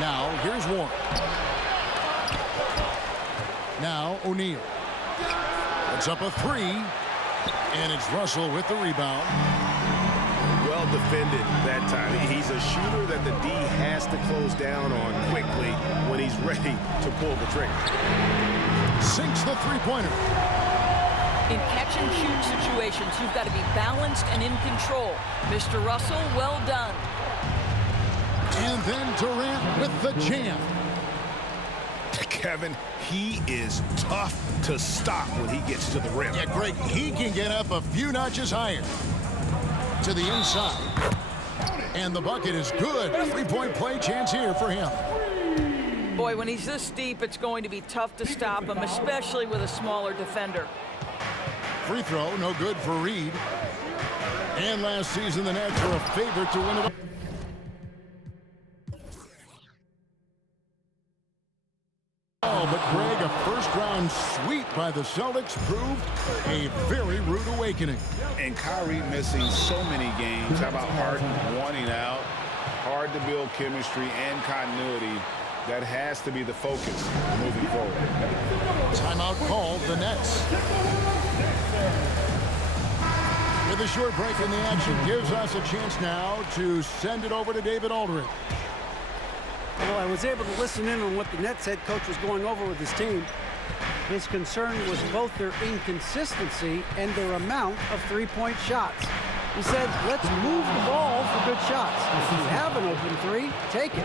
Now, here's Warren. Now, O'Neal. It's up a three. And it's Russell with the rebound. Well defended that time. He's a shooter that the D has to close down on quickly when he's ready to pull the trigger. Sinks the three-pointer. In catch-and-shoot situations, you've got to be balanced and in control. Mr. Russell, well done. And then Durant with the jam. Kevin, he is tough to stop when he gets to the rim. Yeah, Greg, he can get up a few notches higher. To the inside. And the bucket is good. Three-point play chance here for him. Boy, when he's this deep, it's going to be tough to stop him, especially with a smaller defender. Free throw, no good for Reed. And last season, the Nets were a favorite to win it. Oh, but Greg, a first-round sweep by the Celtics proved a very rude awakening. And Kyrie missing so many games. How about Harden wanting out? Hard to build chemistry and continuity. That has to be the focus moving forward. Timeout called, the Nets. With a short break in the action, gives us a chance now to send it over to David Aldridge. Well, I was able to listen in on what the Nets head coach was going over with his team. His concern was both their inconsistency and their amount of three-point shots. He said, let's move the ball for good shots. If you have an open three, take it.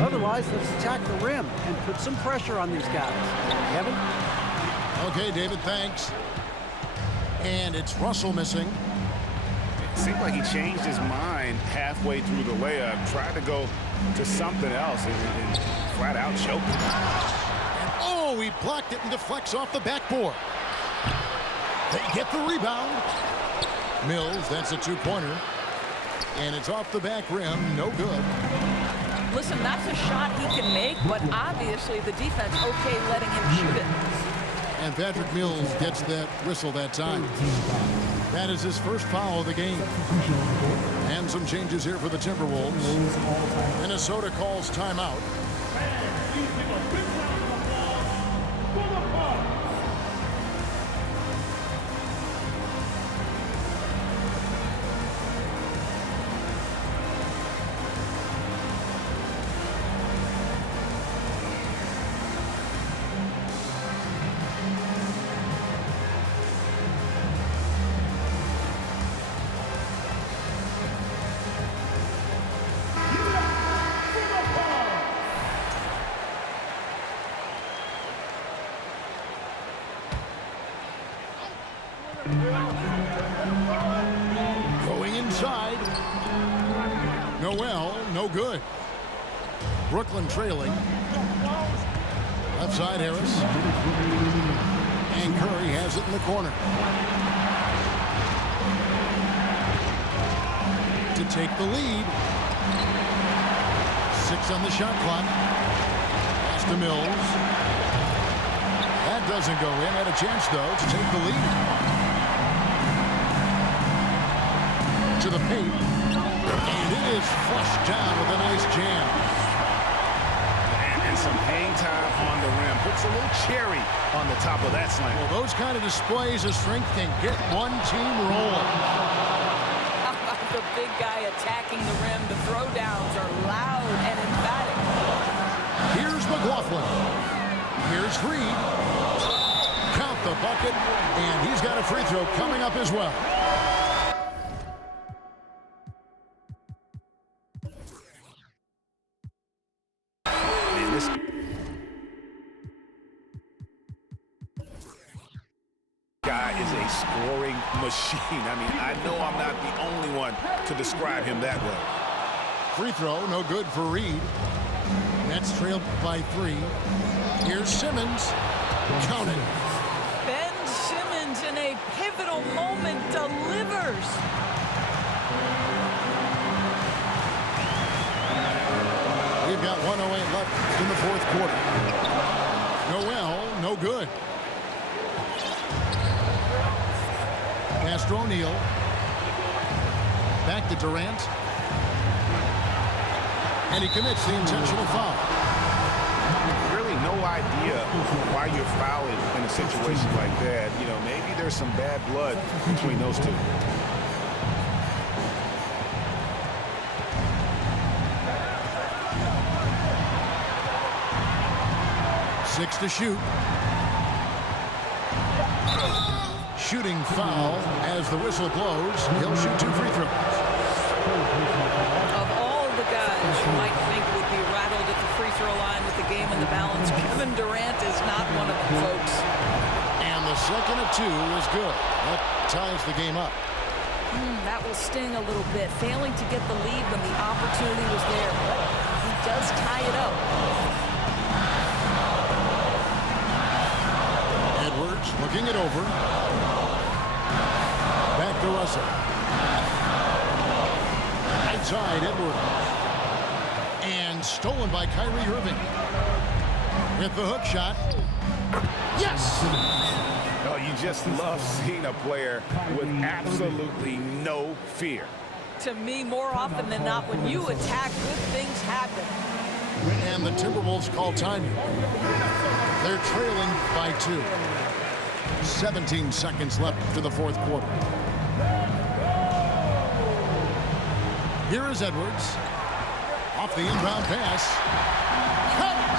Otherwise, let's attack the rim and put some pressure on these guys. Kevin? Okay, David, thanks. And it's Russell missing. It seemed like he changed his mind halfway through the layup, tried to go to something else and flat out choked. And oh, he blocked it and deflects off the backboard. They get the rebound. Mills, that's a two-pointer. And it's off the back rim, no good. Listen, that's a shot he can make, but obviously the defense okay letting him shoot it. And Patrick Mills gets that whistle that time. That is his first foul of the game. And some changes here for the Timberwolves. Minnesota calls timeout. Going inside. Noel, no good. Brooklyn trailing. Left side, Harris. And Curry has it in the corner. To take the lead. 6 on the shot clock. Pass to Mills. That doesn't go in. Had a chance, though, to take the lead. To the paint, and it is flushed down with a nice jam. And some hang time on the rim. Puts a little cherry on the top of that slam. Well, those kind of displays of strength can get one team rolling. How about the big guy attacking the rim? The throwdowns are loud and emphatic. Here's McLaughlin. Here's Reed. Count the bucket, and he's got a free throw coming up as well. Scoring machine. I mean, I know I'm not the only one to describe him that way. Free throw, no good for Reed. Nets trailed by 3. Here's Simmons. Count it. Ben Simmons in a pivotal moment delivers. We've got 1:08 left in the fourth quarter. Noel, no good. Pass to O'Neal. Back to Durant. And he commits the intentional foul. Really no idea why you're fouling in a situation like that. You know, maybe there's some bad blood between those two. Six to shoot. Shooting foul as the whistle blows. He'll shoot 2 free throws. Of all the guys you might think would be rattled at the free throw line with the game in the balance, Kevin Durant is not one of them, folks. And the second of 2 is good. That ties the game up. That will sting a little bit, failing to get the lead when the opportunity was there, but he does tie it up. Edwards looking it over. Back to Russell. Right side, Edwards. And stolen by Kyrie Irving. With the hook shot. Yes! Oh, you just love seeing a player with absolutely no fear. To me, more often than not, when you attack, good things happen. And the Timberwolves call timing. They're trailing by 2. 17 seconds left to the fourth quarter. Here is Edwards. Off the inbound pass. Cut it!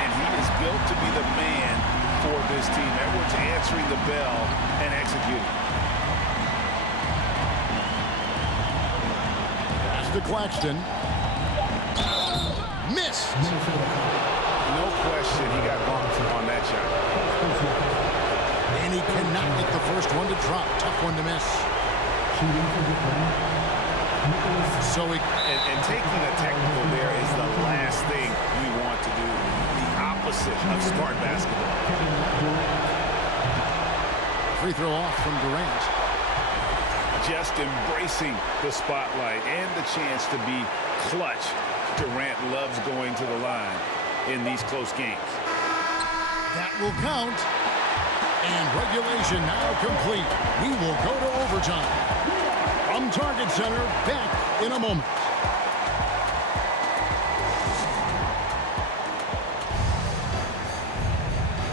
And he is built to be the man for this team. Edwards answering the bell and executing. Pass to Claxton. Missed! No question he got bumped on that shot. And he cannot get the first one to drop. Tough one to miss. So he... And taking a technical there is the last thing you want to do. The opposite of smart basketball. Free throw off from Durant. Just embracing the spotlight and the chance to be clutch. Durant loves going to the line in these close games. That will count. And regulation now complete. We will go to overtime. From Target Center, back in a moment.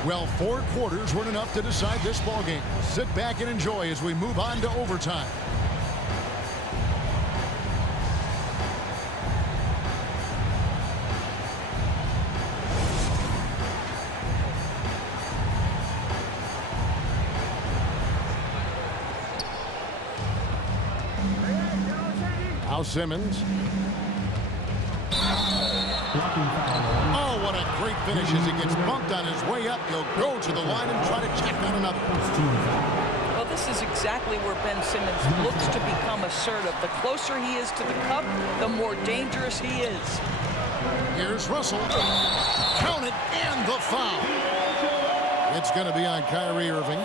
Well, 4 quarters weren't enough to decide this ballgame. Sit back and enjoy as we move on to overtime. Now Simmons. Oh, what a great finish as he gets bumped on his way up. He'll go to the line and try to check out another. Well, this is exactly where Ben Simmons looks to become assertive. The closer he is to the cup, the more dangerous he is. Here's Russell. Count it, and the foul. It's going to be on Kyrie Irving.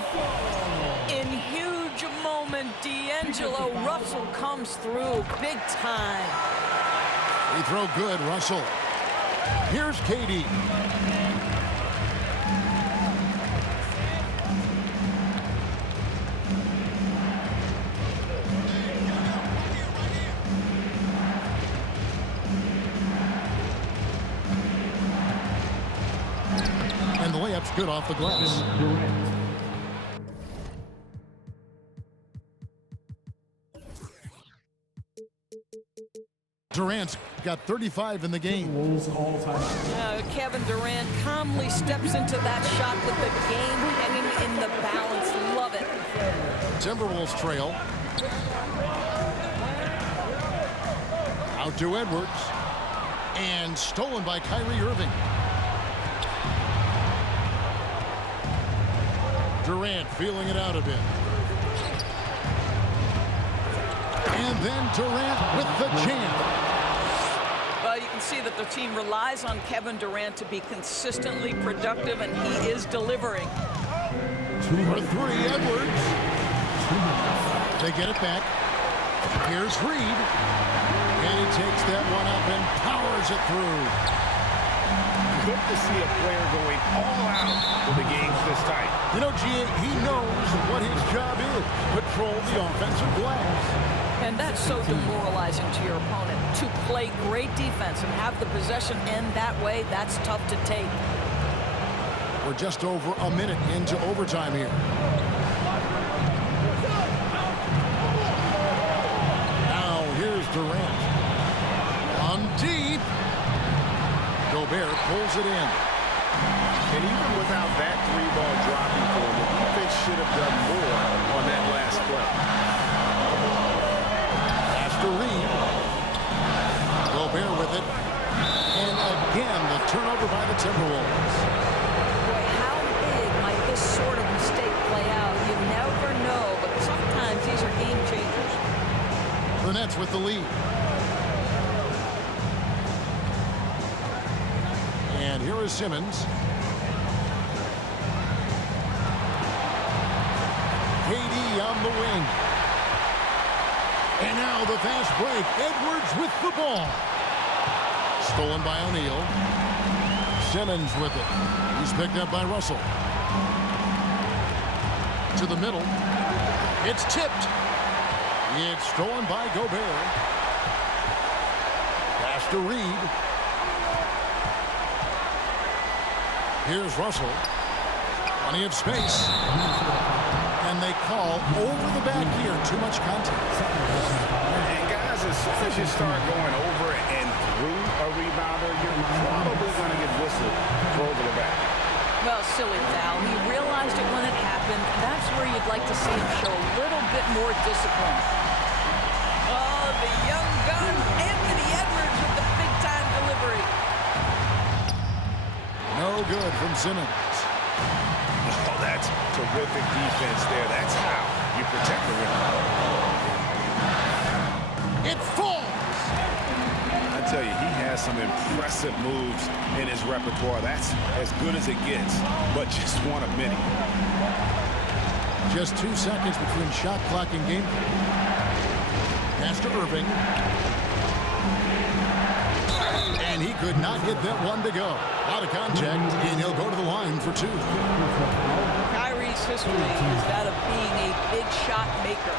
In huge moment, D'Angelo Russell comes through big time. Free throw good, Russell. Here's KD. And the layup's good off the glass. Durant's got 35 in the game. Kevin Durant calmly steps into that shot with the game hanging in the balance. Love it. Timberwolves trail. Out to Edwards. And stolen by Kyrie Irving. Durant feeling it out a bit. And then Durant with the jam. Well, you can see that the team relies on Kevin Durant to be consistently productive, and he is delivering. For 3, Edwards. They get it back. Here's Reed. And he takes that one up and powers it through. Good to see a player going all out with the games this tight. You know, G.A., he knows what his job is. Control the offensive glass. And that's so demoralizing to your opponent. to play great defense and have the possession end that way, that's tough to take. We're just over a minute into overtime here. Now here's Durant. On deep. Gobert pulls it in. And even without that three-ball dropping for him, the defense should have done more on that last play. Pass to Reed. Gobert with it. And again, the turnover by the Timberwolves. Boy, how big might this sort of mistake play out? You never know, but sometimes these are game changers. The Nets with the lead. And here is Simmons. KD on the wing. And now the fast break. Edwards with the ball. Stolen by O'Neal. Simmons with it. He's picked up by Russell. To the middle. It's tipped. It's stolen by Gobert. Pass to Reed. Here's Russell. Plenty of space. And they call over the back here. Too much contact. And guys, as soon as you start going over and through a rebounder, you're probably going to get whistled for over the back. Well, silly foul. He realized it when it happened. That's where you'd like to see him show a little bit more discipline. Oh, the young gun, Anthony Edwards with the big-time delivery. No good from Simmons. Oh, that's terrific defense there. That's how you protect the rim. It falls. I tell you, he has some impressive moves in his repertoire. That's as good as it gets, but just one of many. Just 2 seconds between shot clock and game. Pass to Irving. And he could not get that one to go. Out of contact, and he'll go to the line for 2. Kyrie's history is that of being a big shot maker.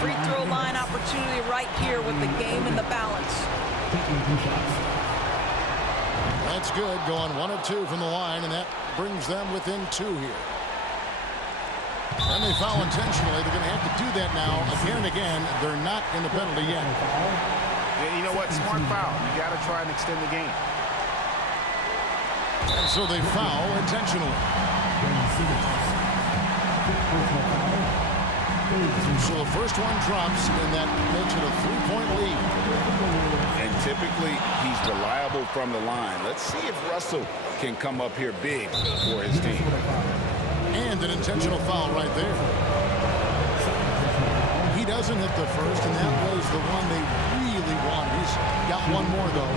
Free throw line opportunity right here with the game in the balance. That's good, going 1 of 2 from the line, and that brings them within 2 here. And they foul intentionally. They're going to have to do that now again and again. They're not in the penalty yet. And you know what? Smart foul. You got to try and extend the game. And so they foul intentionally. So the first one drops, and that makes it a 3-point lead. And typically, he's reliable from the line. Let's see if Russell can come up here big for his team. And an intentional foul right there. He doesn't hit the first, and that was the one they really wanted. He's got one more, though.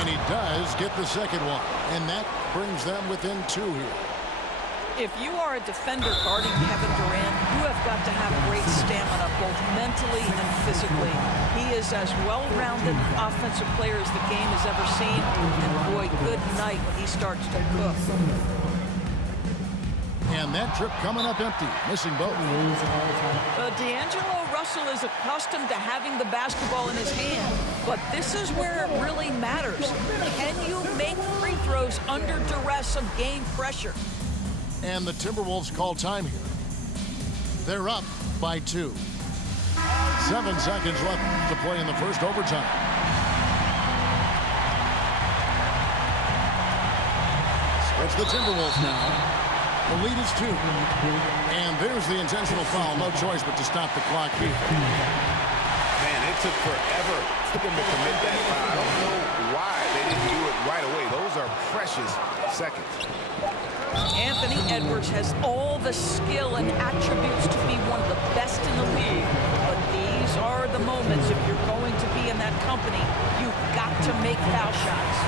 And he does get the second one. And that brings them within 2 here. If you are a defender guarding Kevin Durant, you have got to have great stamina, both mentally and physically. He is as well-rounded offensive player as the game has ever seen. And boy, good night when he starts to cook. And that trip coming up empty, missing both. D'Angelo Russell is accustomed to having the basketball in his hand, but this is where it really matters. Can you make free throws under duress of game pressure? And the Timberwolves call time here. They're up by 2. 7 seconds left to play in the first overtime. It's the Timberwolves now. The lead is 2. And there's the intentional foul. No choice but to stop the clock here. Man, it took forever for them to commit that foul. I don't know why they didn't do it right away. Those are precious seconds. Anthony Edwards has all the skill and attributes to be one of the best in the league. But these are the moments, if you're going to be in that company, you've got to make foul shots.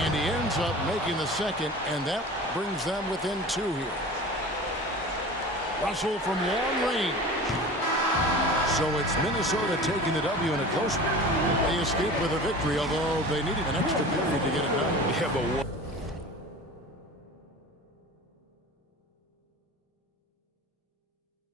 And he ends up making the second, and that brings them within 2 here. Russell from long range. So it's Minnesota taking the W in a close one. They escaped with a victory, although they needed an extra period to get it done. Yeah, but